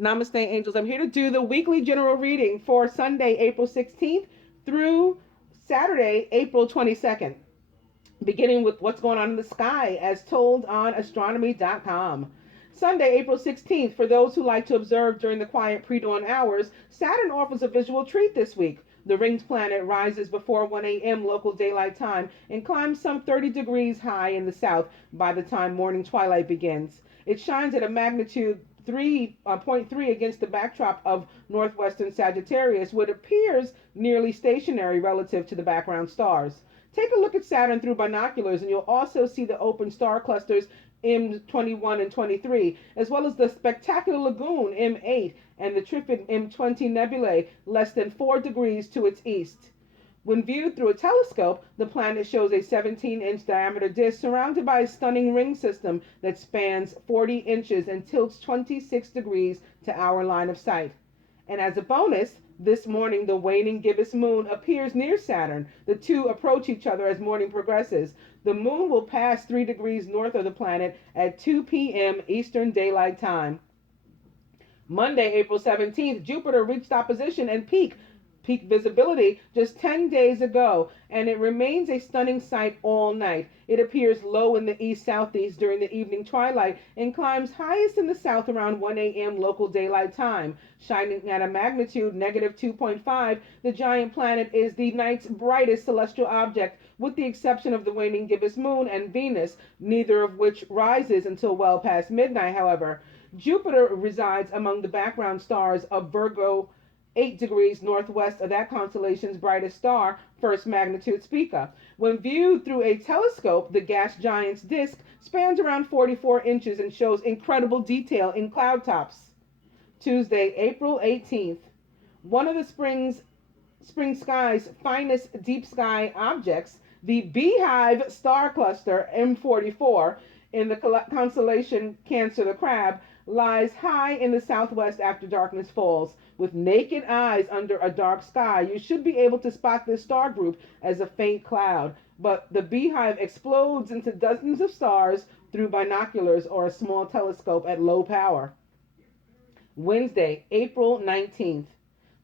Namaste, angels. I'm here to do the weekly general reading for Sunday, April 16th through Saturday, April 22nd, beginning with what's going on in the sky as told on astronomy.com. Sunday, April 16th, for those who like to observe during the quiet pre-dawn hours, Saturn offers a visual treat this week. The ringed planet rises before 1 a.m. local daylight time and climbs some 30 degrees high in the south by the time morning twilight begins. It shines at a magnitude 3.3 against the backdrop of northwestern Sagittarius, which appears nearly stationary relative to the background stars. Take a look at Saturn through binoculars and you'll also see the open star clusters M21 and 23, as well as the spectacular lagoon M8 and the Trifid M20 nebulae less than 4 degrees to its east. When viewed through a telescope, the planet shows a 17-inch diameter disk surrounded by a stunning ring system that spans 40 inches and tilts 26 degrees to our line of sight. And as a bonus, this morning the waning gibbous moon appears near Saturn. The two approach each other as morning progresses. The moon will pass 3 degrees north of the planet at 2 p.m. Eastern Daylight Time. Monday, April 17th, Jupiter reached opposition and peak visibility just 10 days ago, and it remains a stunning sight all night. It appears low in the east-southeast during the evening twilight and climbs highest in the south around 1 a.m. local daylight time. Shining at a magnitude -2.5, the giant planet is the night's brightest celestial object, with the exception of the waning gibbous moon and Venus, neither of which rises until well past midnight, however. Jupiter resides among the background stars of Virgo, 8 degrees northwest of that constellation's brightest star, first magnitude Spica. When viewed through a telescope, the gas giant's disk spans around 44 inches and shows incredible detail in cloud tops. Tuesday, April 18th. One of the spring sky's finest deep sky objects, the Beehive star cluster M44 in the constellation Cancer the Crab, lies high in the southwest after darkness falls. With naked eyes under a dark sky, you should be able to spot this star group as a faint cloud, but the beehive explodes into dozens of stars through binoculars or a small telescope at low power. Wednesday, April 19th.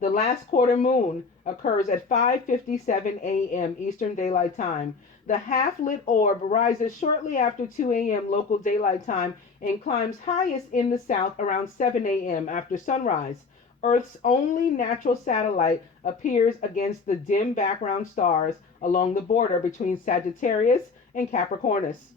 The last quarter moon occurs at 5:57 a.m. Eastern Daylight Time. The half-lit orb rises shortly after 2 a.m. local daylight time and climbs highest in the south around 7 a.m. after sunrise. Earth's only natural satellite appears against the dim background stars along the border between Sagittarius and Capricornus.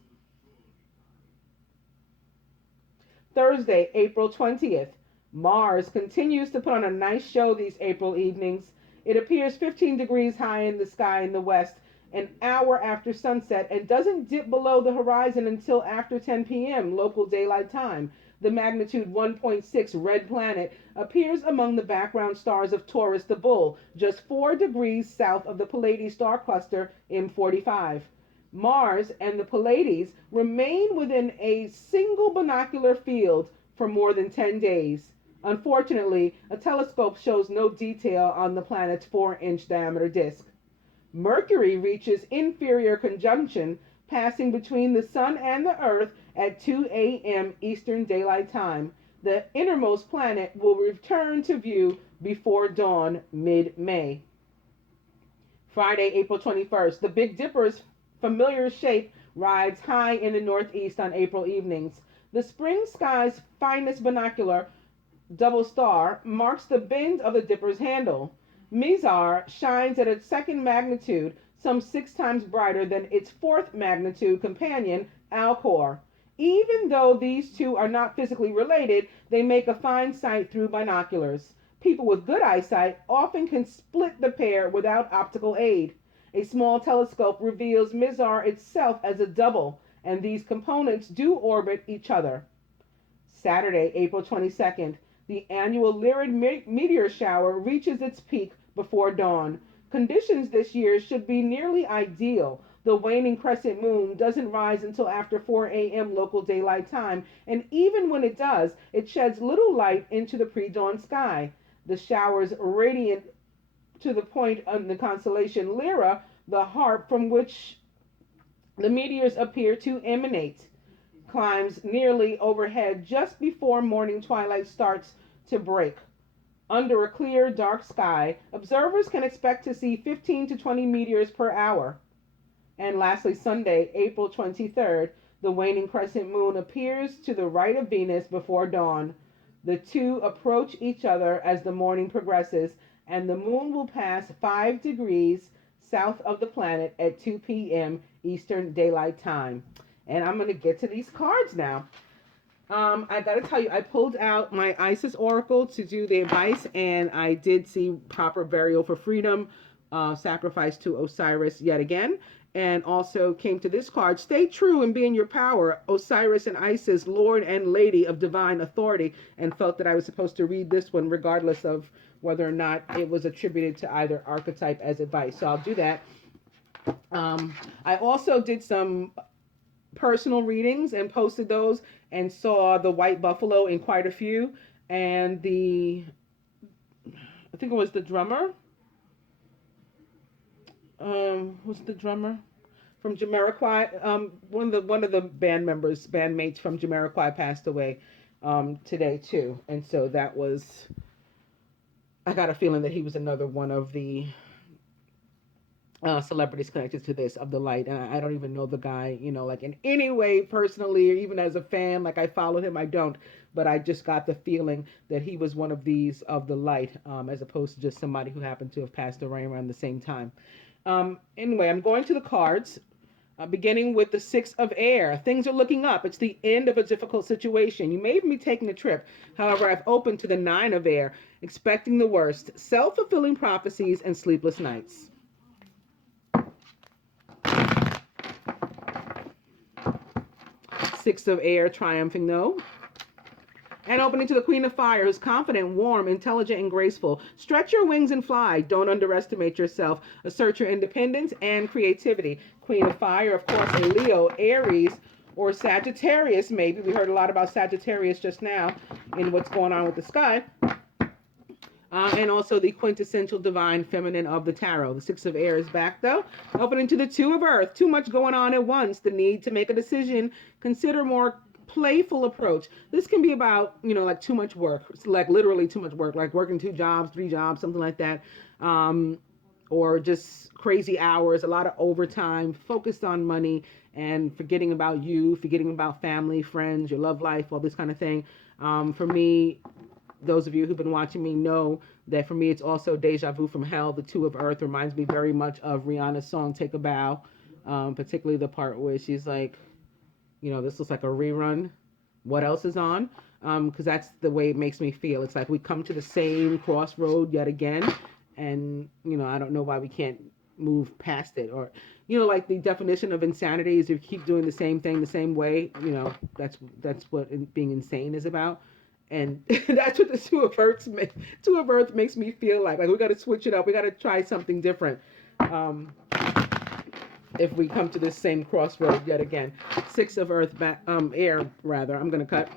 Thursday, April 20th. Mars continues to put on a nice show these April evenings. It appears 15 degrees high in the sky in the west an hour after sunset and doesn't dip below the horizon until after 10 p.m. local daylight time. The magnitude 1.6 red planet appears among the background stars of Taurus the Bull, just 4 degrees south of the Pleiades star cluster M45. Mars and the Pleiades remain within a single binocular field for more than 10 days. Unfortunately, a telescope shows no detail on the planet's 4-inch diameter disk. Mercury reaches inferior conjunction, passing between the Sun and the Earth at 2 a.m. Eastern Daylight Time. The innermost planet will return to view before dawn mid-May. Friday, April 21st. The Big Dipper's familiar shape rides high in the northeast on April evenings. The spring sky's finest binocular, double star, marks the bend of the Dipper's handle. Mizar shines at its second magnitude, some 6 times brighter than its 4th magnitude companion, Alcor. Even though these two are not physically related, they make a fine sight through binoculars. People with good eyesight often can split the pair without optical aid. A small telescope reveals Mizar itself as a double, and these components do orbit each other. Saturday, April 22nd. The annual Lyrid meteor shower reaches its peak before dawn. Conditions this year should be nearly ideal. The waning crescent moon doesn't rise until after 4 a.m. local daylight time, and even when it does, it sheds little light into the pre-dawn sky. The shower's radiant to the point on the constellation Lyra, the harp from which the meteors appear to emanate, climbs nearly overhead just before morning twilight starts to break. Under a clear, dark sky, observers can expect to see 15 to 20 meteors per hour. And lastly, Sunday, April 23rd, the waning crescent moon appears to the right of Venus before dawn. The two approach each other as the morning progresses, and the moon will pass 5 degrees south of the planet at 2 p.m. Eastern Daylight Time. And I'm going to get to these cards now. I got to tell you, I pulled out my Isis Oracle to do the advice, and I did see proper burial for freedom, sacrifice to Osiris yet again, and also came to this card, stay true and be in your power, Osiris and Isis, Lord and Lady of divine authority, and felt that I was supposed to read this one regardless of whether or not it was attributed to either archetype as advice. So I'll do that. I also did some personal readings and posted those, and saw the white buffalo in quite a few, and I think it was the drummer. Who's the drummer from Jamiroquai? One of the bandmates from Jamiroquai passed away today too, and so that was. I got a feeling that he was another one of the celebrities connected to this of the light, and I don't even know the guy, like in any way personally, or even as a fan, like I followed him, I don't, but I just got the feeling that he was one of these of the light, as opposed to just somebody who happened to have passed away around the same time. Anyway, I'm going to the cards, beginning with the 6 of air. Things are looking up. It's the end of a difficult situation. You may even be taking a trip. However, I've opened to the 9 of air, expecting the worst, self-fulfilling prophecies and sleepless nights. 6 of air, triumphing though. And opening to the Queen of Fire, who's confident, warm, intelligent, and graceful. Stretch your wings and fly. Don't underestimate yourself. Assert your independence and creativity. Queen of Fire, of course, a Leo, Aries, or Sagittarius, maybe. We heard a lot about Sagittarius just now in what's going on with the sky. And also the quintessential divine feminine of the tarot. The 6 of air is back, though. Opening to the 2 of earth. Too much going on at once. The need to make a decision. Consider more playful approach. This can be about, like too much work. It's like literally too much work, like working 2 jobs, 3 jobs, something like that. Or just crazy hours, a lot of overtime, focused on money and forgetting about you, forgetting about family, friends, your love life, all this kind of thing. For me, those of you who've been watching me know that for me, it's also deja vu from hell. The 2 of earth reminds me very much of Rihanna's song, Take a Bow, particularly the part where she's like, this looks like a rerun. What else is on? Because that's the way it makes me feel. It's like we come to the same crossroad yet again. And, I don't know why we can't move past it. Or, like the definition of insanity is if you keep doing the same thing the same way, that's what being insane is about. And that's what the 2 of earth makes me feel like we got to switch it up. We got to try something different. If we come to this same crossroad yet again. 6 of earth, air rather. I'm going to cut.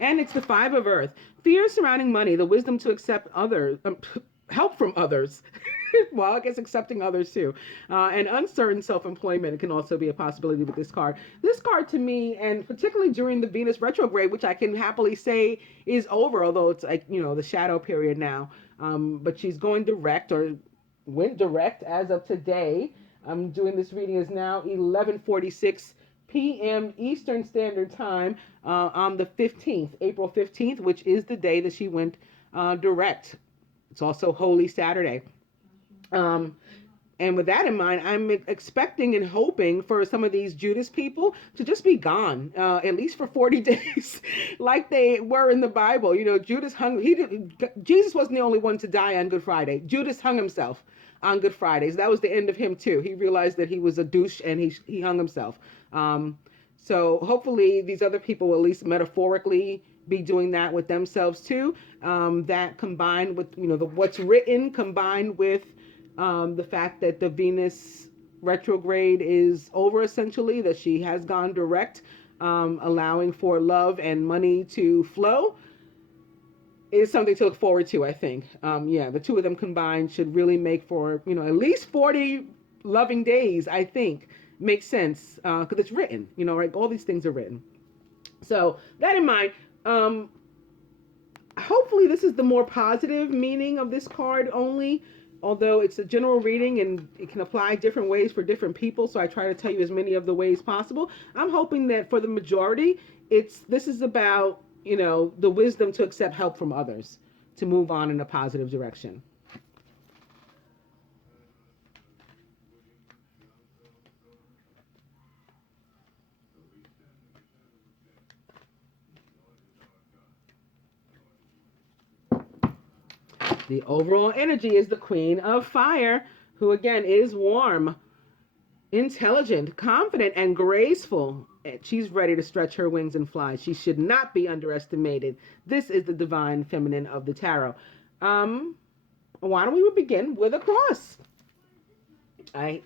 And it's the 5 of earth. Fear surrounding money, the wisdom to accept others, help from others. Well, I guess accepting others too. And uncertain self-employment can also be a possibility with this card. This card to me, and particularly during the Venus retrograde, which I can happily say is over, although it's like, the shadow period now. But she's going direct, or went direct as of today. I'm doing this reading is now 11:46 p.m. Eastern Standard Time on the 15th, April 15th, which is the day that she went direct. It's also Holy Saturday. And with that in mind, I'm expecting and hoping for some of these Judas people to just be gone, at least for 40 days, like they were in the Bible. Judas Jesus wasn't the only one to die on Good Friday. Judas hung himself on Good Fridays. That was the end of him too. He realized that he was a douche and he hung himself. So hopefully these other people will at least metaphorically be doing that with themselves too. That combined with, what's written, combined with the fact that the Venus retrograde is over, essentially, that she has gone direct, allowing for love and money to flow. is something to look forward to, I think. Yeah, the two of them combined should really make for, at least 40 loving days, I think. Makes sense because it's written, right? All these things are written. So, that in mind, um, hopefully this is the more positive meaning of this card only, although it's a general reading and it can apply different ways for different people, so I try to tell you as many of the ways possible. I'm hoping that for the majority, this is about, the wisdom to accept help from others to move on in a positive direction. The overall energy is the Queen of Fire, who again is warm, intelligent, confident, and graceful. She's ready to stretch her wings and fly. She should not be underestimated. This is the divine feminine of the tarot. Why don't we begin with a cross? I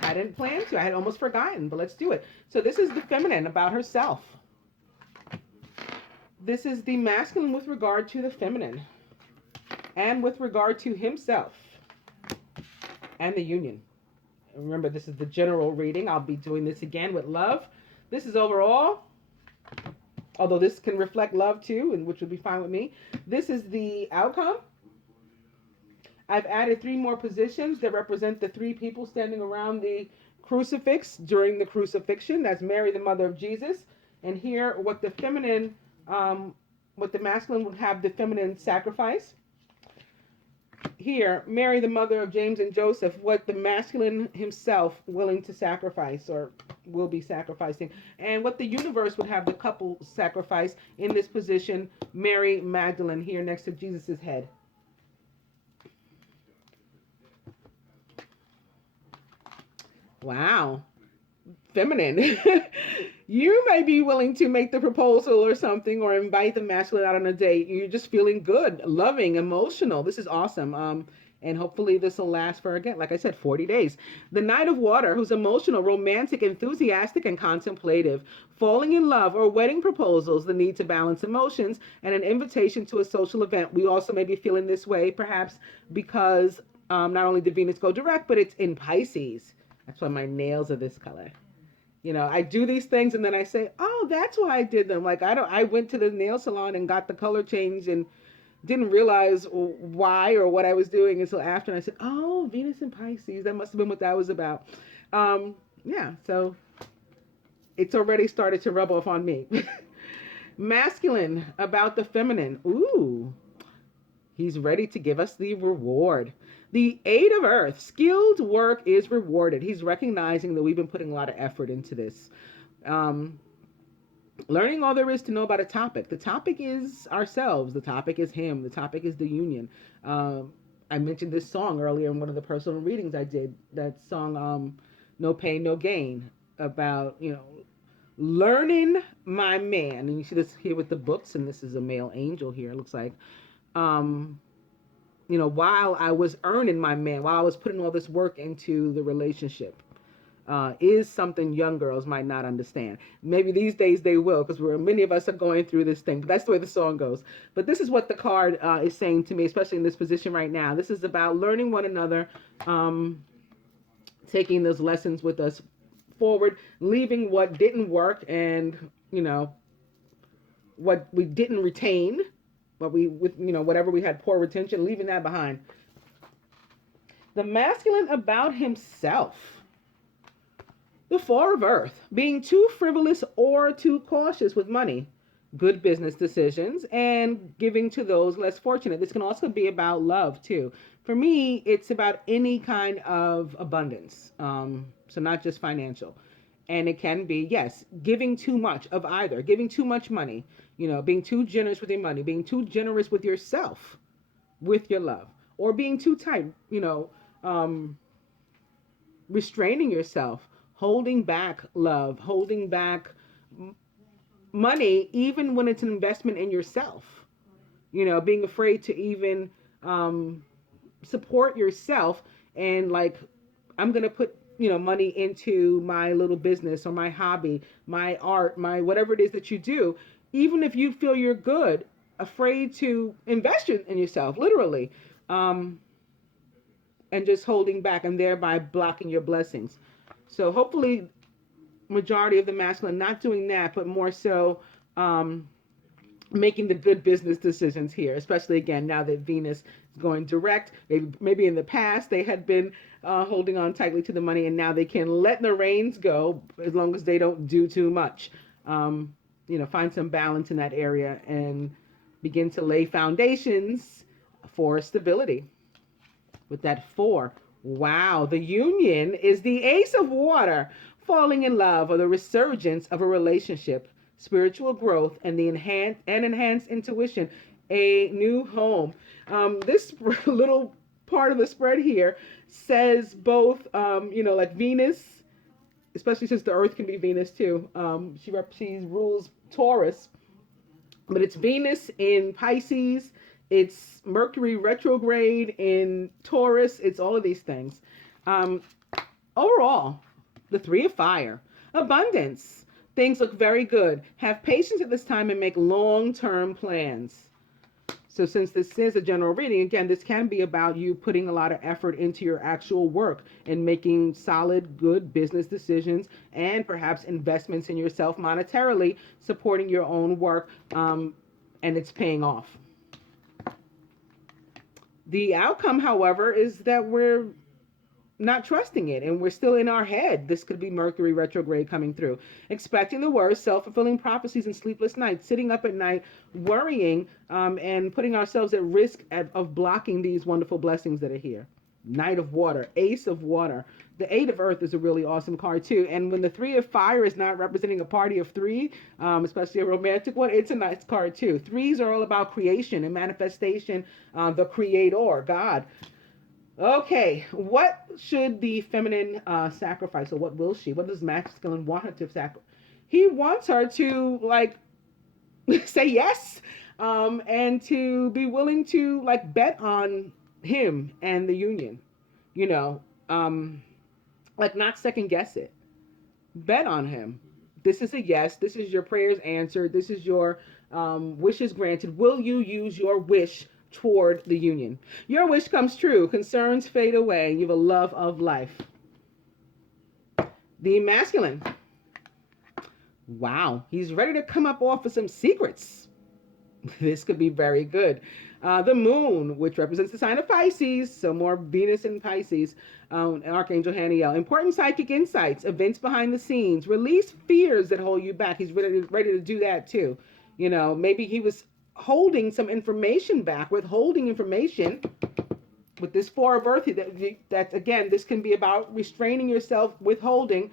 hadn't planned to. I had almost forgotten, but let's do it. So this is the feminine about herself. This is the masculine with regard to the feminine and with regard to himself and the union. Remember, this is the general reading. I'll be doing this again with love. This is overall, although this can reflect love too, and which would be fine with me. This is the outcome. I've added 3 more positions that represent the 3 people standing around the crucifix during the crucifixion. That's Mary, the mother of Jesus. And here, what the feminine, what the masculine would have the feminine sacrifice. Here, Mary, the mother of James and Joseph, what the masculine himself willing to sacrifice or will be sacrificing, and what the universe would have the couple sacrifice in this position, Mary Magdalene here next to Jesus's head. Wow. Feminine. You may be willing to make the proposal or something or invite the masculine out on a date. You're just feeling good, loving, emotional. This is awesome. And hopefully this will last for, again, like I said, 40 days. The Knight of Water, who's emotional, romantic, enthusiastic, and contemplative. Falling in love or wedding proposals, the need to balance emotions, and an invitation to a social event. We also may be feeling this way, perhaps, because not only did Venus go direct, but it's in Pisces. That's why my nails are this color. I do these things and then I say, oh, that's why I did them. Like, I went to the nail salon and got the color changed and didn't realize why or what I was doing until after. And I said, oh, Venus and Pisces, that must have been what that was about. Yeah, so it's already started to rub off on me. Masculine about the feminine. Ooh, he's ready to give us the reward. The 8 of Earth, skilled work is rewarded. He's recognizing that we've been putting a lot of effort into this. Learning all there is to know about a topic. The topic is ourselves. The topic is him. The topic is the union. I mentioned this song earlier in one of the personal readings I did. That song, No Pain, No Gain, about, learning my man. And you see this here with the books, and this is a male angel here, it looks like. While I was earning my man, while I was putting all this work into the relationship, is something young girls might not understand. Maybe these days they will, because many of us are going through this thing. But that's the way the song goes. But this is what the card is saying to me, especially in this position right now. This is about learning one another, taking those lessons with us forward, leaving what didn't work and, what we didn't retain. But whatever we had poor retention, leaving that behind. The masculine about himself. The 4 of Earth, being too frivolous or too cautious with money, good business decisions, and giving to those less fortunate. This can also be about love too. For me, it's about any kind of abundance. So not just financial. And it can be, yes, giving too much of either, giving too much money, being too generous with your money, being too generous with yourself, with your love, or being too tight, restraining yourself, holding back love, holding back money, even when it's an investment in yourself, being afraid to even support yourself and I'm going to put money into my little business or my hobby, my art, my whatever it is that you do, even if you feel you're good, afraid to invest in yourself, literally, um, and just holding back and thereby blocking your blessings. So hopefully, majority of the masculine not doing that, but more so um, making the good business decisions here, especially again now that Venus is going direct. Maybe in the past they had been holding on tightly to the money, and now they can let the reins go as long as they don't do too much. Find some balance in that area and begin to lay foundations for stability. With that four, wow, the union is the ace of water, falling in love or the resurgence of a relationship, spiritual growth, and the enhanced intuition, a new home. This little part of the spread here says both, like Venus, especially since the Earth can be Venus too. She rules Taurus, but it's Venus in Pisces. It's Mercury retrograde in Taurus. It's all of these things. Overall, the three of fire, abundance. Things look very good. Have patience at this time and make long-term plans. So since this is a general reading, again, this can be about you putting a lot of effort into your actual work and making solid, good business decisions and perhaps investments in yourself monetarily, supporting your own work, and it's paying off. The outcome, however, is that we're not trusting it and we're still in our head. This could be Mercury retrograde coming through. Expecting the worst, self-fulfilling prophecies and sleepless nights, sitting up at night, worrying, and putting ourselves at risk of blocking these wonderful blessings that are here. Knight of Water, Ace of Water. The Eight of Earth is a really awesome card too. And when the Three of Fire is not representing a party of three, especially a romantic one, it's a nice card too. Threes are all about creation and manifestation, the creator, God. Okay, what should the feminine sacrifice, or what will she? What does masculine want her to sacrifice? He wants her to say yes, and to be willing to bet on him and the union. Not second guess it. Bet on him. This is a yes. This is your prayers answered. This is your wishes granted. Will you use your wish toward the union? Your wish comes true. Concerns fade away. You have a love of life. The masculine. Wow. He's ready to come up off of some secrets. This could be very good. The moon, which represents the sign of Pisces, so more Venus in Pisces, Archangel Haniel. Important psychic insights, events behind the scenes, release fears that hold you back. He's ready to do that too. Maybe he was holding some information back, withholding information. With this Four of Earth, that's again, this can be about restraining yourself, withholding.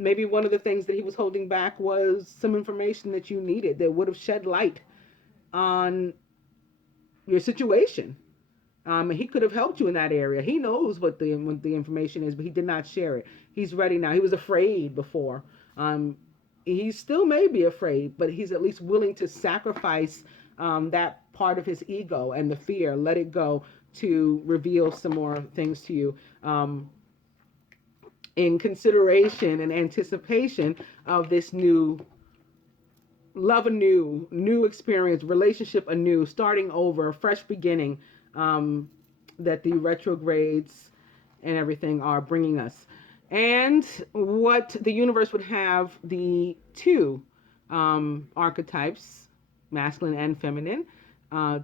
Maybe one of the things that he was holding back was some information that you needed that would have shed light on your situation. He could have helped you in that area. He knows what the information is, but he did not share it. He's ready now. He was afraid before. He still may be afraid, but he's at least willing to sacrifice that part of his ego and the fear, let it go, to reveal some more things to you in consideration and anticipation of this new love, new experience, relationship anew, starting over, fresh beginning, that the retrogrades and everything are bringing us. And what the universe would have the two archetypes, masculine and feminine,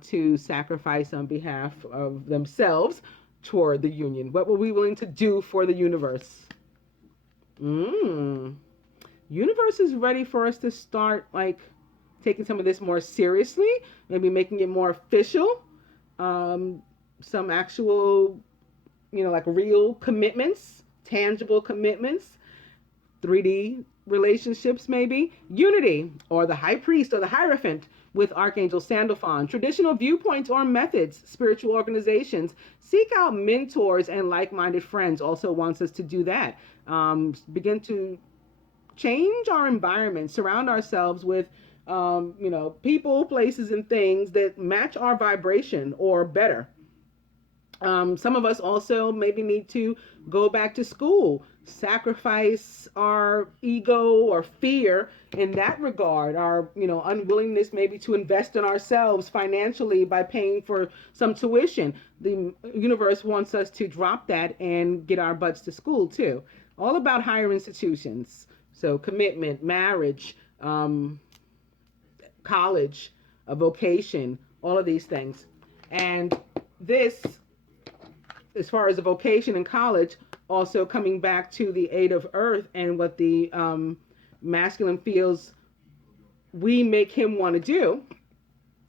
to sacrifice on behalf of themselves toward the union. What were we willing to do for the universe? Universe is ready for us to start taking some of this more seriously, maybe making it more official. Some actual, real commitments, tangible commitments, 3D relationships maybe. Unity, or the high priest or the hierophant with Archangel Sandalphon. Traditional viewpoints or methods, spiritual organizations. Seek out mentors and like-minded friends. Also wants us to do that. Begin to change our environment, surround ourselves with people, places, and things that match our vibration or better. Some of us also maybe need to go back to school sacrifice our ego or fear in that regard, our unwillingness maybe to invest in ourselves financially by paying for some tuition. The universe wants us to drop that and get our butts to school too. All about higher institutions. So commitment, marriage, college, a vocation, all of these things. And this, as far as a vocation in college, also coming back to the eight of earth and what the masculine feels we make him want to do,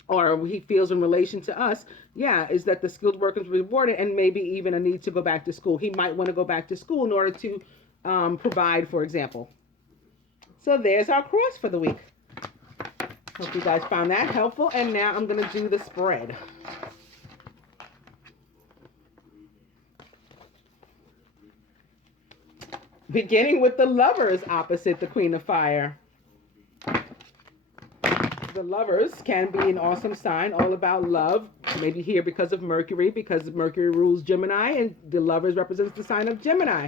or he feels in relation to us, is that the skilled worker is rewarded, and maybe even a need to go back to school. He might want to go back to school in order to provide, for example. So there's our cross for the week. Hope you guys found that helpful. And now I'm going to do the spread. Beginning with the Lovers opposite the Queen of Fire. The Lovers can be an awesome sign, all about love. Maybe here because of Mercury rules Gemini, and the Lovers represents the sign of Gemini.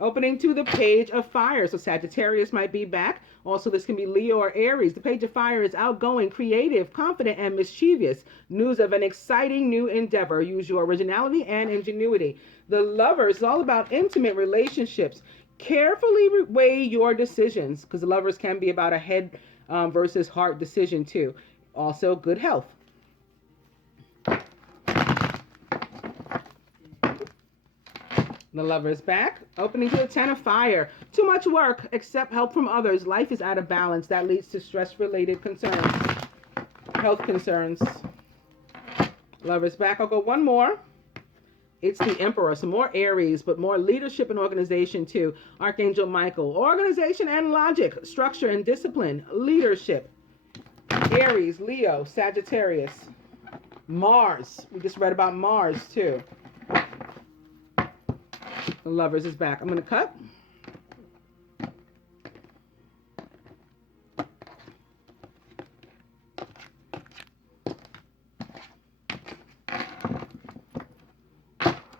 Opening to the Page of Fire. So Sagittarius might be back. Also, this can be Leo or Aries. The Page of Fire is outgoing, creative, confident, and mischievous. News of an exciting new endeavor. Use your originality and ingenuity. The Lovers is all about intimate relationships. Carefully weigh your decisions, because the Lovers can be about a head versus heart decision too. Also, good health. The Lover's back. Opening to the Ten of Fire. Too much work, accept help from others. Life is out of balance. That leads to stress-related concerns, health concerns. Lover's back. I'll go one more. It's the Emperor. Some more Aries, but more leadership and organization too. Archangel Michael. Organization and logic. Structure and discipline. Leadership. Aries, Leo, Sagittarius. Mars. We just read about Mars too. The Lovers is back. I'm going to cut.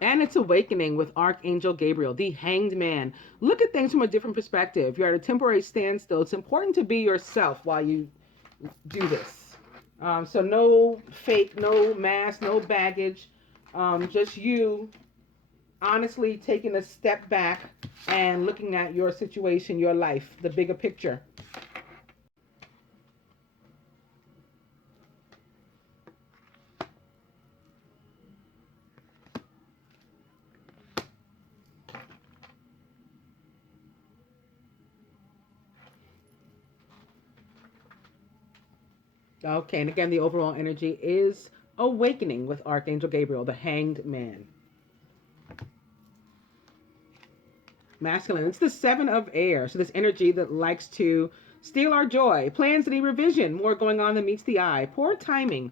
And it's awakening with Archangel Gabriel, the Hanged Man. Look at things from a different perspective. You're at a temporary standstill. It's important to be yourself while you do this. So no fake, no mask, no baggage. Just you honestly taking a step back and looking at your situation, your life, the bigger picture. Okay, and again, the overall energy is awakening with Archangel Gabriel, the Hanged Man. Masculine, it's the Seven of Air. So this energy that likes to steal our joy. Plans need revision. More going on than meets the eye. Poor timing.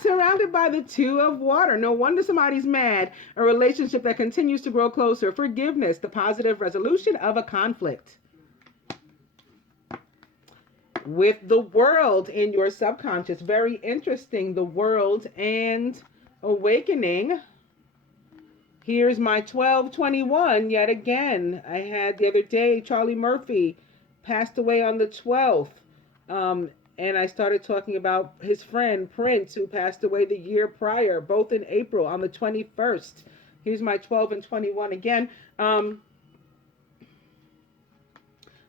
Surrounded by the Two of Water. No wonder somebody's mad. A relationship that continues to grow closer. Forgiveness, the positive resolution of a conflict. With the World in your subconscious. Very interesting. The World and awakening. Here's my 12/21 yet again. I had the other day, Charlie Murphy passed away on the 12th. And I started talking about his friend Prince, who passed away the year prior, both in April on the 21st. Here's my 12 and 21 again.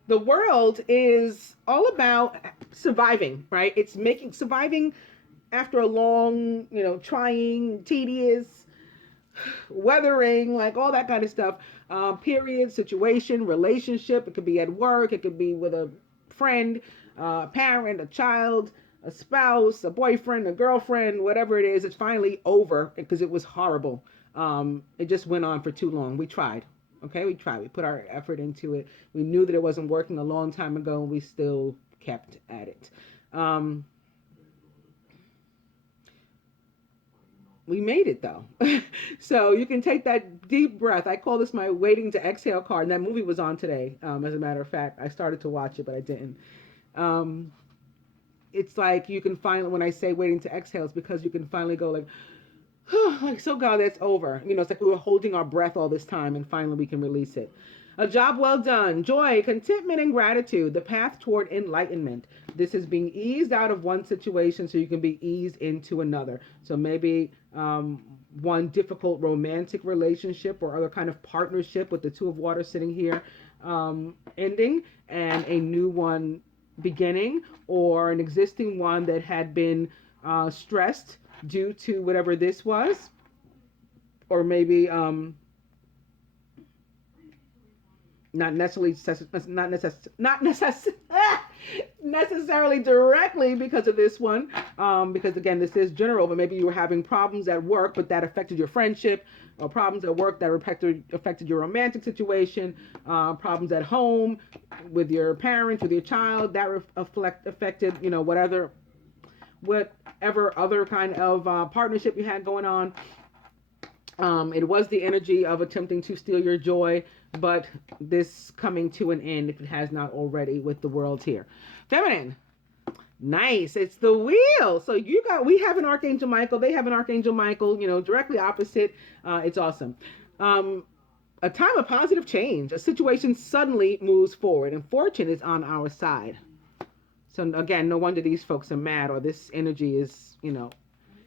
The World is all about surviving, right? It's surviving after a long, trying, tedious, weathering, like all that kind of stuff. Period, situation, relationship. It could be at work. It could be with a friend, a parent, a child, a spouse, a boyfriend, a girlfriend, whatever it is. It's finally over because it was horrible. It just went on for too long. We tried. Okay, we tried. We put our effort into it. We knew that it wasn't working a long time ago, and we still kept at it. We made it, though. So you can take that deep breath. I call this my waiting to exhale card. And that movie was on today, as a matter of fact. I started to watch it, but I didn't. It's like you can finally, when I say waiting to exhale, it's because you can finally go like, like, so God, that's over. It's like we were holding our breath all this time and finally we can release it. A job well done. Joy, contentment, and gratitude. The path toward enlightenment. This is being eased out of one situation so you can be eased into another. So maybe one difficult romantic relationship or other kind of partnership with the Two of Water sitting here ending and a new one beginning, or an existing one that had been stressed due to whatever this was, or maybe not necessarily necessarily directly because of this one, because again this is general, but maybe you were having problems at work but that affected your friendship, or problems at work that affected your romantic situation, problems at home with your parents, with your child, that affected whatever other kind of partnership you had going on. It was the energy of attempting to steal your joy, but this coming to an end, if it has not already, with the world here. Feminine. Nice. It's the wheel. So we have an Archangel Michael. They have an Archangel Michael, directly opposite. It's awesome. A time of positive change. A situation suddenly moves forward and fortune is on our side. So again, no wonder these folks are mad, or this energy is,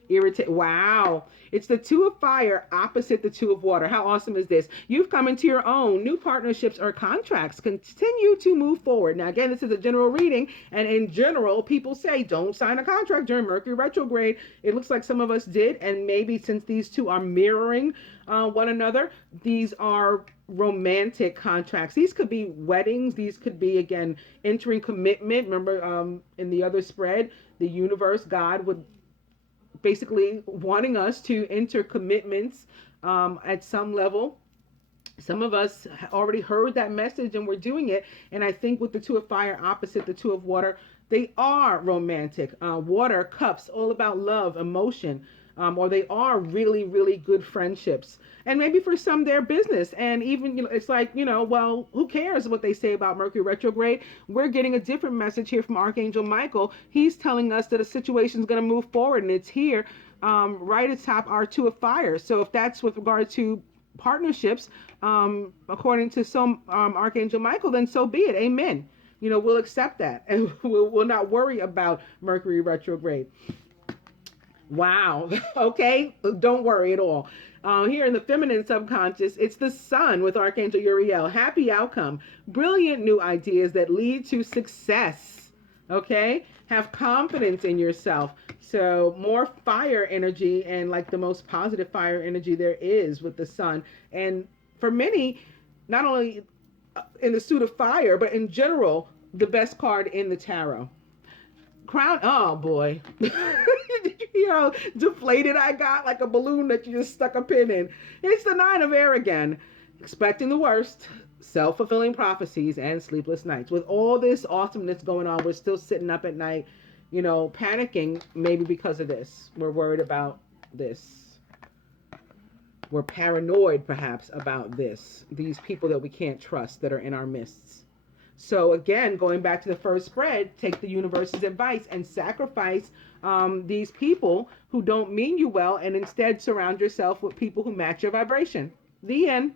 irritate. Wow. It's the Two of Fire opposite the Two of Water. How awesome is this? You've come into your own. New partnerships or contracts continue to move forward. Now, again, this is a general reading. And in general, people say don't sign a contract during Mercury retrograde. It looks like some of us did. And maybe since these two are mirroring one another, these are romantic contracts. These could be weddings. These could be, again, entering commitment. Remember in the other spread, the universe, God would basically wanting us to enter commitments at some level. Some of us already heard that message and we're doing it. And I think with the Two of Fire opposite the Two of Water, they are romantic. Water, cups, all about love, emotion. Or they are really, really good friendships. And maybe for some, they're business. And even, it's like, well, who cares what they say about Mercury retrograde? We're getting a different message here from Archangel Michael. He's telling us that a situation is going to move forward, and it's here right atop our Two of Fire. So if that's with regard to partnerships, according to some Archangel Michael, then so be it. Amen. We'll accept that, and we'll not worry about Mercury retrograde. Wow. Okay. Don't worry at all. Here in the feminine subconscious, it's the Sun with Archangel Uriel. Happy outcome. Brilliant new ideas that lead to success. Okay. Have confidence in yourself. So more fire energy, and like the most positive fire energy there is with the Sun. And for many, not only in the suit of fire, but in general, the best card in the tarot. Crown. Oh boy. Did you hear how deflated I got, like a balloon that you just stuck a pin in? It's the Nine of Air again. Expecting the worst, self-fulfilling prophecies, and sleepless nights. With all this awesomeness going on, we're still sitting up at night, panicking, maybe because of this. We're worried about this. We're paranoid perhaps about this. These people that we can't trust that are in our midst. So again, going back to the first spread, take the universe's advice and sacrifice these people who don't mean you well, and instead surround yourself with people who match your vibration. The end.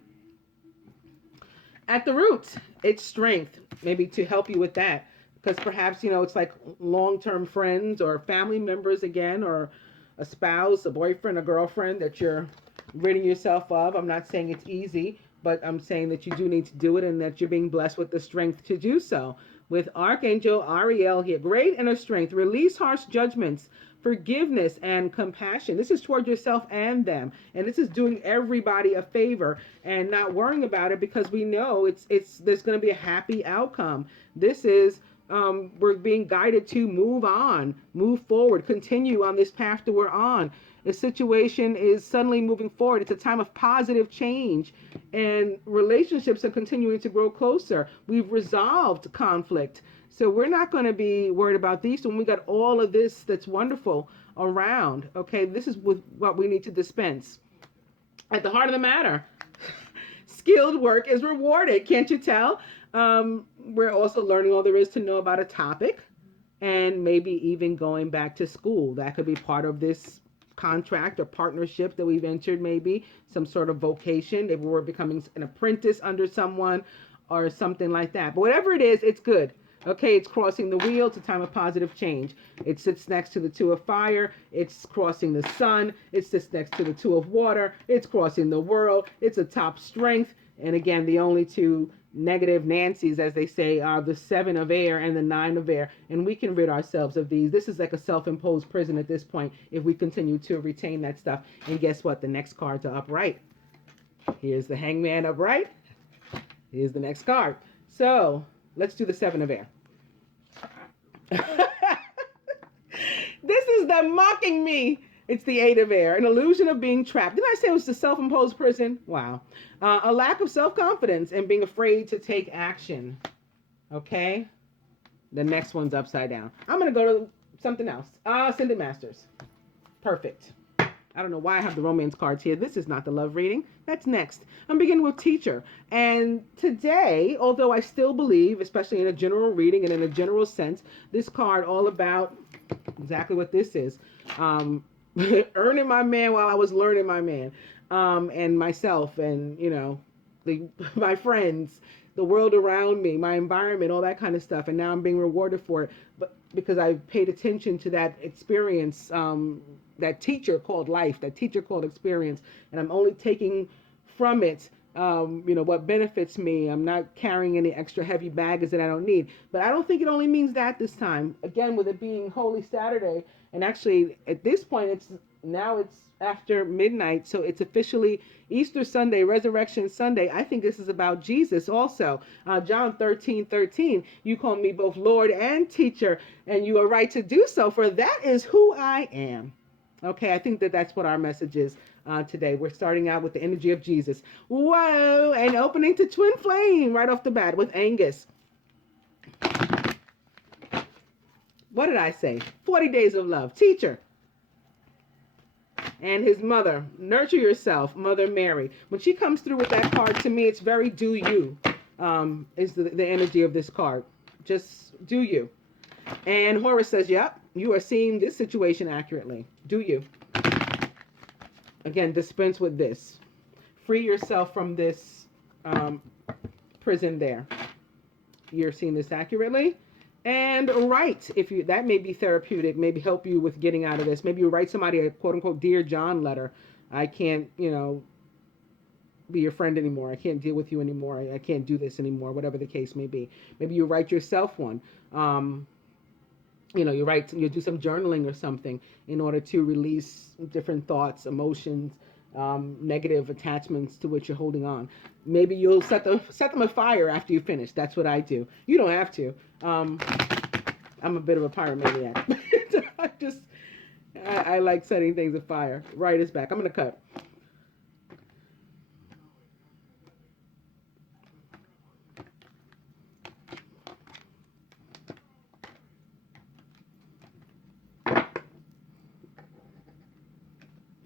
At the root, it's strength, maybe to help you with that. Because perhaps, it's like long-term friends or family members again, or a spouse, a boyfriend, a girlfriend that you're ridding yourself of. I'm not saying it's easy, but I'm saying that you do need to do it, and that you're being blessed with the strength to do so. With Archangel Ariel here, great inner strength, release harsh judgments, forgiveness, and compassion. This is toward yourself and them, and this is doing everybody a favor and not worrying about it, because we know there's going to be a happy outcome. This is we're being guided to move on, move forward, continue on this path that we're on. The situation is suddenly moving forward. It's a time of positive change, and relationships are continuing to grow closer. We've resolved conflict. So we're not going to be worried about these when we got all of this that's wonderful around. Okay, this is what we need to dispense. At the heart of the matter, skilled work is rewarded. Can't you tell? We're also learning all there is to know about a topic, and maybe even going back to school. That could be part of this contract or partnership that we've entered, maybe some sort of vocation. Maybe we're becoming an apprentice under someone or something like that. But whatever it is, it's good. Okay, it's crossing the wheel. It's a time of positive change. It sits next to the two of fire. It's crossing the sun. It sits next to the two of water. It's crossing the world. It's a top strength. And again, the only two negative Nancy's, as they say, are the 7 of air and the 9 of air. And we can rid ourselves of these. This is like a self-imposed prison at this point if we continue to retain that stuff. And guess what? The next cards are upright. Here's the hangman upright. Here's the next card. So let's do the 7 of air. This is the mocking me. It's the 8 of air, an illusion of being trapped. Didn't I say it was the self-imposed prison? Wow. A lack of self-confidence and being afraid to take action. Okay? The next one's upside down. I'm going to go to something else. Ascended Masters. Perfect. I don't know why I have the romance cards here. This is not the love reading. That's next. I'm beginning with Teacher. And today, although I still believe, especially in a general reading and in a general sense, this card all about exactly what this is. Earning my man while I was learning my man, and myself, and my friends, the world around me, my environment, all that kind of stuff. And now I'm being rewarded for it, but because I paid attention to that experience, that teacher called life, that teacher called experience, and I'm only taking from it what benefits me. I'm not carrying any extra heavy baggage that I don't need. But I don't think it only means that this time. Again, with it being Holy Saturday, and actually at this point it's after midnight, so it's officially Easter Sunday, Resurrection Sunday. I think this is about Jesus also. John 13:13, you call me both Lord and teacher, and you are right to do so, for that is who I am. Okay, I think that's what our message is today. We're starting out with the energy of Jesus. Whoa, and opening to Twin Flame right off the bat with Angus. What did I say? 40 Days of Love. Teacher. And his mother. Nurture yourself, Mother Mary. When she comes through with that card, to me, it's very do you, is the energy of this card. Just do you. And Horus says, yep, you are seeing this situation accurately. Do you. Again, dispense with this. Free yourself from this prison there. You're seeing this accurately. And write, that may be therapeutic, maybe help you with getting out of this. Maybe you write somebody a quote unquote Dear John letter. I can't, be your friend anymore. I can't deal with you anymore. I can't do this anymore, whatever the case may be. Maybe you write yourself one. You do some journaling or something in order to release different thoughts, emotions, negative attachments to which you're holding on. Maybe you'll set them afire after you finish. That's what I do. You don't have to. I'm a bit of a pyromaniac. I like setting things afire. Right is back. I'm going to cut.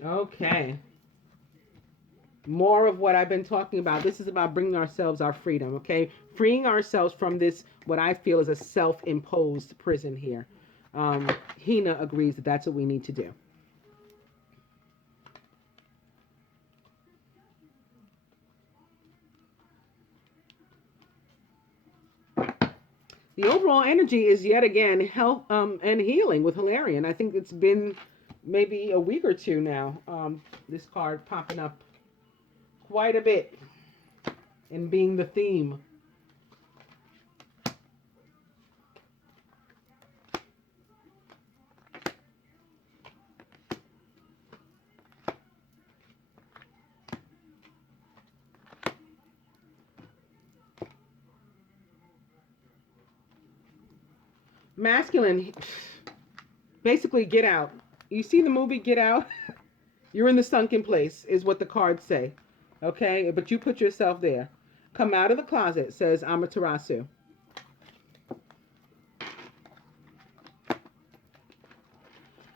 Okay. More of what I've been talking about. This is about bringing ourselves our freedom, okay? Freeing ourselves from this, what I feel is a self-imposed prison here. Hina agrees that that's what we need to do. The overall energy is yet again health and healing with Hilarion. I think it's been maybe a week or two now. This card popping up quite a bit and being the theme. Masculine, basically get out. You see the movie Get Out? You're in the sunken place is what the cards say. Okay, but you put yourself there. Come out of the closet, says Amaterasu.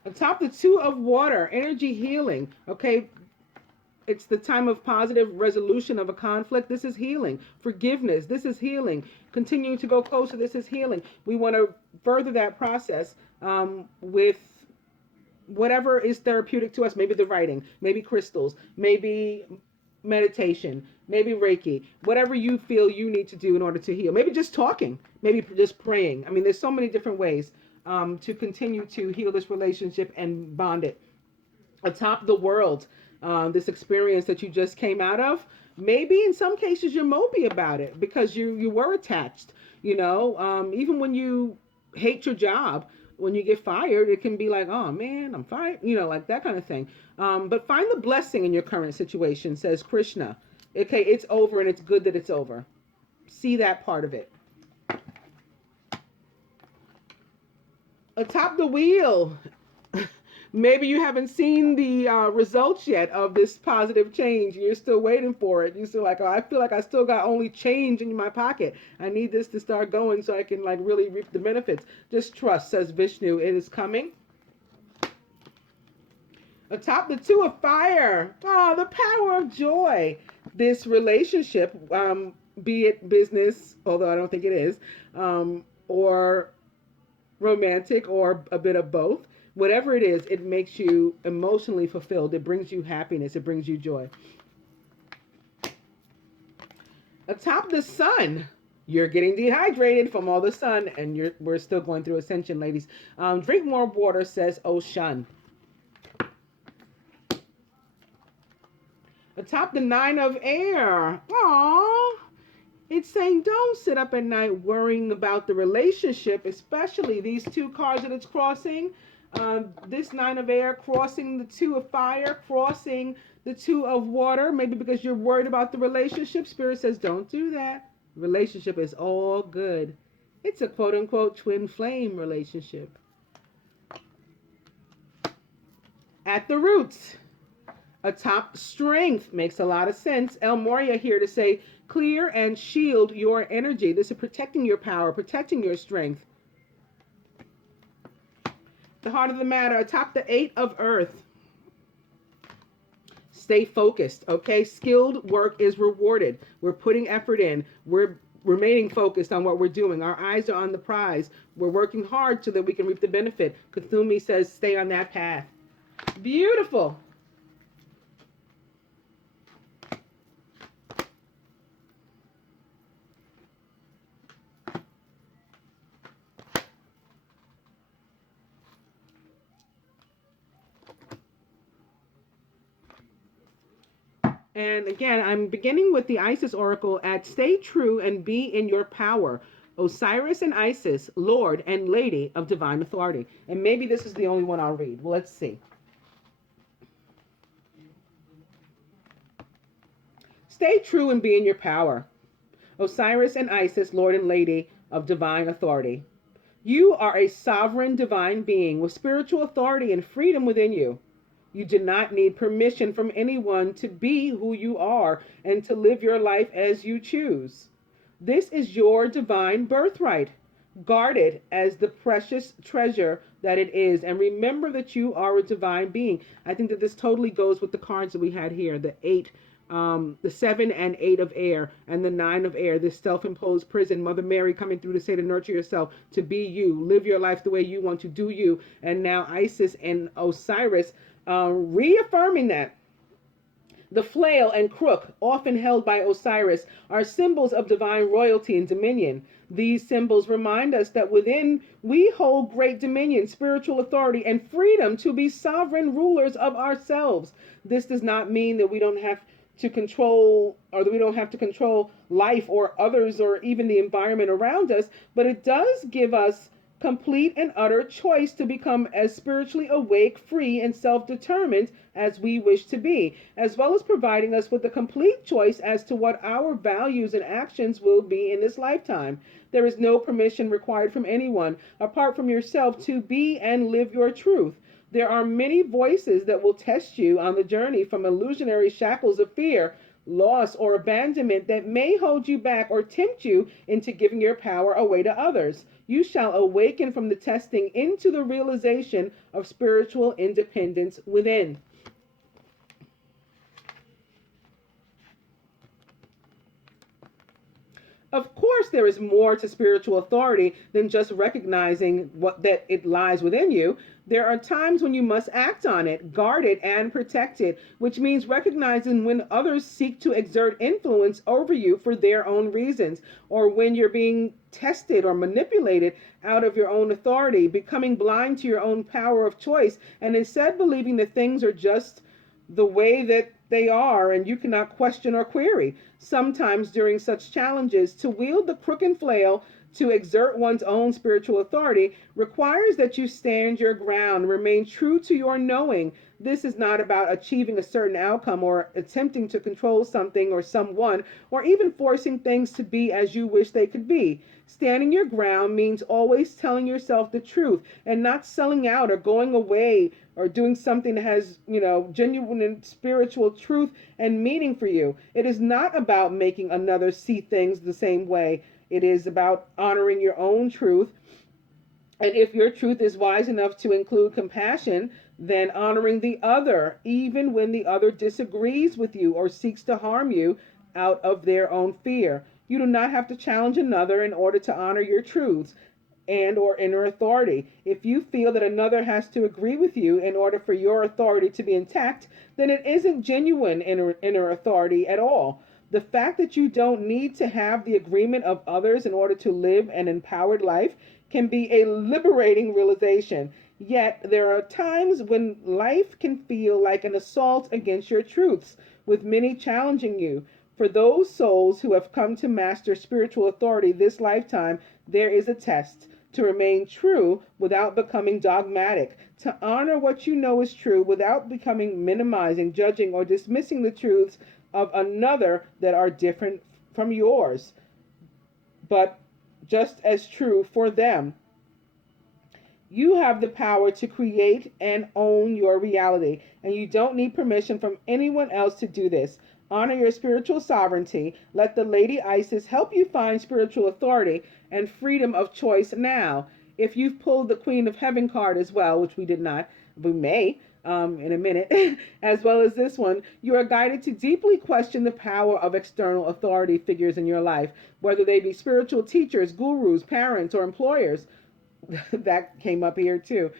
Atop the 2 of water, energy healing. Okay, it's the time of positive resolution of a conflict. This is healing. Forgiveness. This is healing. Continuing to go closer. This is healing. We want to further that process with whatever is therapeutic to us, maybe the writing, maybe crystals, maybe meditation, maybe Reiki, whatever you feel you need to do in order to heal. Maybe just talking, maybe just praying. I mean, there's so many different ways to continue to heal this relationship and bond it. Atop the world, this experience that you just came out of, maybe in some cases you're mopey about it because you were attached. Even when you hate your job, when you get fired, it can be like, oh man, I'm fired, like that kind of thing. But find the blessing in your current situation, says Krishna. Okay, it's over and it's good that it's over. See that part of it. Atop the wheel, maybe you haven't seen the results yet of this positive change and you're still waiting for it. You're still like, oh, I feel like I still got only change in my pocket. I need this to start going so I can like really reap the benefits. Just trust, says Vishnu. It is coming. Atop the two of fire. Oh, the power of joy. This relationship, be it business, although I don't think it is, or romantic, or a bit of both. Whatever it is, it makes you emotionally fulfilled. It brings you happiness. It brings you joy. Atop the sun, you're getting dehydrated from all the sun, and we're still going through ascension, ladies. Drink more water, says Oshan. Atop the nine of air. Aww. It's saying don't sit up at night worrying about the relationship, especially these two cards that it's crossing. This nine of air crossing the two of fire, crossing the two of water, maybe because you're worried about the relationship. Spirit says don't do that. Relationship is all good. It's a quote unquote twin flame relationship. At the roots. Atop strength, makes a lot of sense. El Moria here to say clear and shield your energy. This is protecting your power, protecting your strength. The heart of the matter, atop the eight of earth. Stay focused, okay? Skilled work is rewarded. We're putting effort in. We're remaining focused on what we're doing. Our eyes are on the prize. We're working hard so that we can reap the benefit. Kuthumi says stay on that path. Beautiful. And again, I'm beginning with the Isis Oracle at stay true and be in your power. Osiris and Isis, Lord and Lady of Divine Authority. And maybe this is the only one I'll read. Well, let's see. Stay true and be in your power. Osiris and Isis, Lord and Lady of Divine Authority. You are a sovereign divine being with spiritual authority and freedom within you. You do not need permission from anyone to be who you are and to live your life as you choose. This is your divine birthright. Guard it as the precious treasure that it is, and remember that you are a divine being. I think that this totally goes with the cards that we had here, the seven and eight of air, and the nine of air, this self-imposed prison. Mother Mary coming through to say to nurture yourself, to be you, live your life the way you want to do you. And now Isis and Osiris reaffirming that. The flail and crook, often held by Osiris, are symbols of divine royalty and dominion. These symbols remind us that within we hold great dominion, spiritual authority, and freedom to be sovereign rulers of ourselves. This does not mean that we don't have to control, or that we don't have to control life or others or even the environment around us, but it does give us complete and utter choice to become as spiritually awake, free, and self-determined as we wish to be, as well as providing us with a complete choice as to what our values and actions will be in this lifetime. There is no permission required from anyone apart from yourself to be and live your truth. There are many voices that will test you on the journey from illusionary shackles of fear, loss, or abandonment that may hold you back or tempt you into giving your power away to others. You shall awaken from the testing into the realization of spiritual independence within. Of course, there is more to spiritual authority than just recognizing that it lies within you. There are times when you must act on it, guard it, and protect it, which means recognizing when others seek to exert influence over you for their own reasons, or when you're being tested or manipulated out of your own authority, becoming blind to your own power of choice, and instead believing that things are just the way that they are and you cannot question or query. Sometimes during such challenges, to wield the crook and flail to exert one's own spiritual authority requires that you stand your ground, remain true to your knowing. This is not about achieving a certain outcome or attempting to control something or someone, or even forcing things to be as you wish they could be. Standing your ground means always telling yourself the truth and not selling out or going away or doing something that has, genuine and spiritual truth and meaning for you. It is not about making another see things the same way. It is about honoring your own truth. And if your truth is wise enough to include compassion, then honoring the other, even when the other disagrees with you or seeks to harm you out of their own fear. You do not have to challenge another in order to honor your truths and or inner authority. If you feel that another has to agree with you in order for your authority to be intact, then it isn't genuine inner authority at all. The fact that you don't need to have the agreement of others in order to live an empowered life can be a liberating realization. Yet there are times when life can feel like an assault against your truths, with many challenging you. For those souls who have come to master spiritual authority this lifetime, there is a test to remain true without becoming dogmatic, to honor what you know is true without becoming minimizing, judging, or dismissing the truths of another that are different from yours, but just as true for them. You have the power to create and own your reality, and you don't need permission from anyone else to do this. Honor your spiritual sovereignty. Let the Lady Isis help you find spiritual authority and freedom of choice now. If you've pulled the Queen of Heaven card as well, which we did not, we may in a minute, as well as this one, you are guided to deeply question the power of external authority figures in your life, whether they be spiritual teachers, gurus, parents, or employers. That came up here too.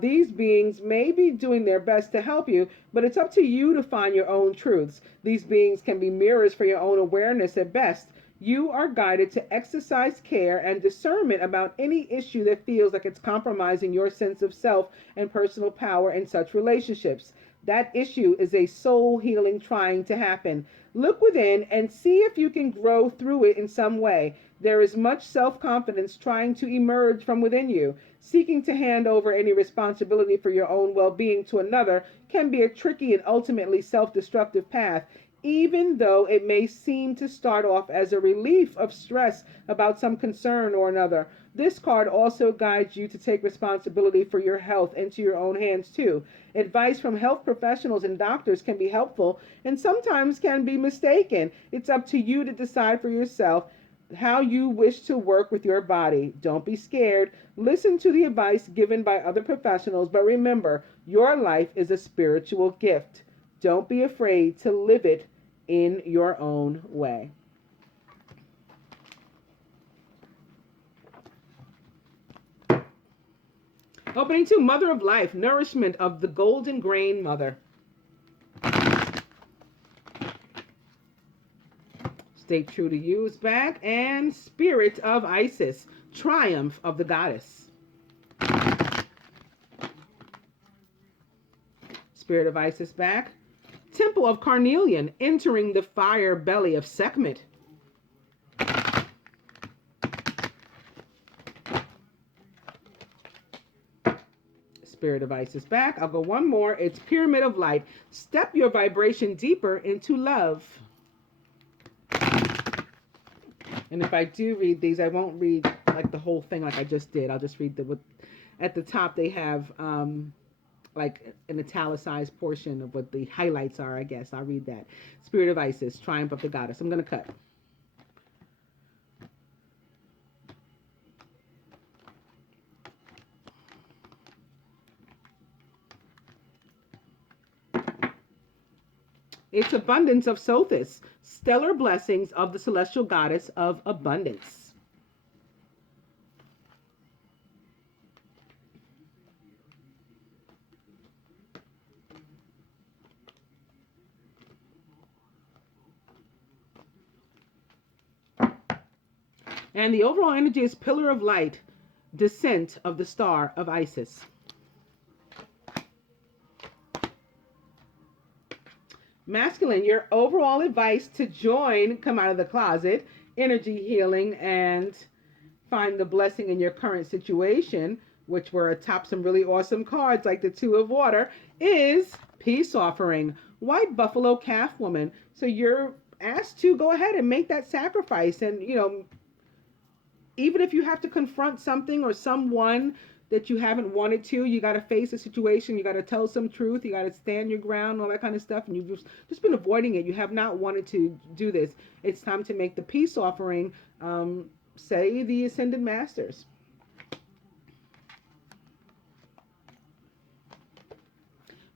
These beings may be doing their best to help you, but it's up to you to find your own truths. These beings can be mirrors for your own awareness at best. You are guided to exercise care and discernment about any issue that feels like it's compromising your sense of self and personal power in such relationships. That issue is a soul healing trying to happen. Look within and see if you can grow through it in some way. There is much self-confidence trying to emerge from within you. Seeking to hand over any responsibility for your own well-being to another can be a tricky and ultimately self-destructive path, even though it may seem to start off as a relief of stress about some concern or another. This card also guides you to take responsibility for your health into your own hands too. Advice from health professionals and doctors can be helpful and sometimes can be mistaken. It's up to you to decide for yourself how you wish to work with your body. Don't be scared. Listen to the advice given by other professionals, but remember, your life is a spiritual gift. Don't be afraid to live it in your own way. Opening 2, Mother of Life, Nourishment of the Golden Grain Mother. Stay true to you is back. And Spirit of Isis, Triumph of the Goddess. Spirit of Isis back. Temple of Carnelian, Entering the Fire Belly of Sekhmet. Spirit of Isis back. I'll go one more. It's Pyramid of Light. Step your vibration deeper into love. And if I do read these, I won't read like the whole thing like I just did. I'll just read at the top they have like an italicized portion of what the highlights are, I guess. I'll read that. Spirit of Isis, Triumph of the Goddess. I'm going to cut. It's abundance of Sothis, stellar blessings of the celestial goddess of abundance. And the overall energy is pillar of light, descent of the star of Isis. Masculine, your overall advice to join Come Out of the Closet, energy healing, and find the blessing in your current situation, which were atop some really awesome cards like the Two of Water, is peace offering, white buffalo calf woman. So you're asked to go ahead and make that sacrifice. And, even if you have to confront something or someone that you haven't wanted to, you got to face a situation, you got to tell some truth, you got to stand your ground, all that kind of stuff, and you've just been avoiding it. You have not wanted to do this. It's time to make the peace offering, say the Ascended Masters.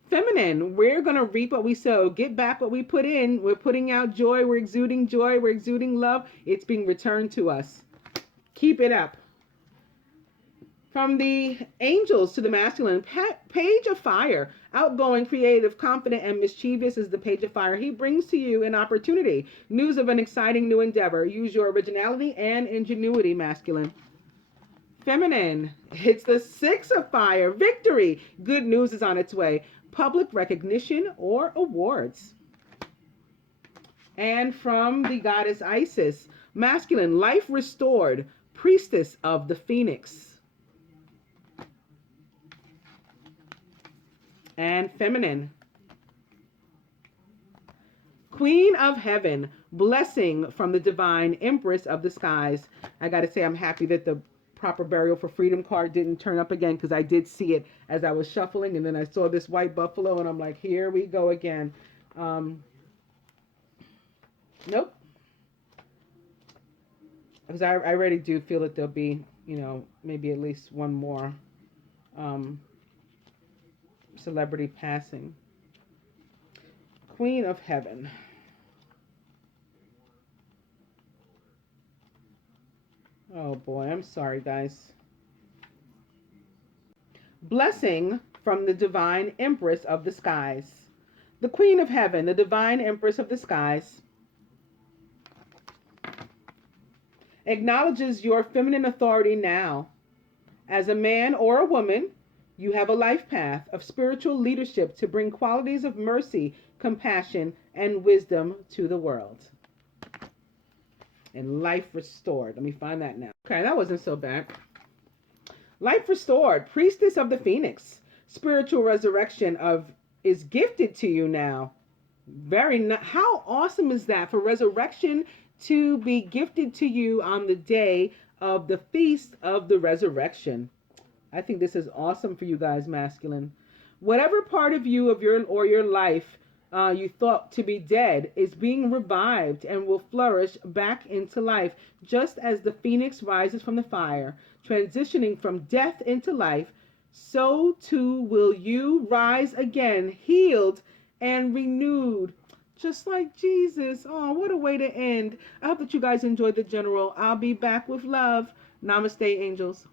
Feminine, we're going to reap what we sow, get back what we put in. We're putting out joy, we're exuding love. It's being returned to us. Keep it up. From the angels to the masculine, page of fire, outgoing, creative, confident, and mischievous is the page of fire. He brings to you an opportunity, news of an exciting new endeavor. Use your originality and ingenuity, masculine. Feminine, it's the six of fire, victory. Good news is on its way. Public recognition or awards. And from the goddess Isis, masculine, life restored, priestess of the phoenix. And feminine, Queen of Heaven, blessing from the divine Empress of the skies. I got to say, I'm happy that the proper burial for freedom card didn't turn up again, because I did see it as I was shuffling, and then I saw this white buffalo, and I'm like, here we go again. Nope. Because I already do feel that there'll be, maybe at least one more celebrity passing. Queen of Heaven. Oh boy, I'm sorry, guys. Blessing from the divine Empress of the skies. The Queen of Heaven, the divine Empress of the skies, acknowledges your feminine authority now. As a man or a woman, you have a life path of spiritual leadership to bring qualities of mercy, compassion, and wisdom to the world. And life restored. Let me find that now. Okay, that wasn't so bad. Life restored, priestess of the phoenix. Spiritual resurrection is gifted to you now. How awesome is that, for resurrection to be gifted to you on the day of the feast of the resurrection. I think this is awesome for you guys, masculine. Whatever part of you of your life you thought to be dead is being revived and will flourish back into life, just as the phoenix rises from the fire, transitioning from death into life. So too will you rise again, healed and renewed, just like Jesus. Oh, what a way to end. I hope that you guys enjoyed the general. I'll be back with love. Namaste, angels.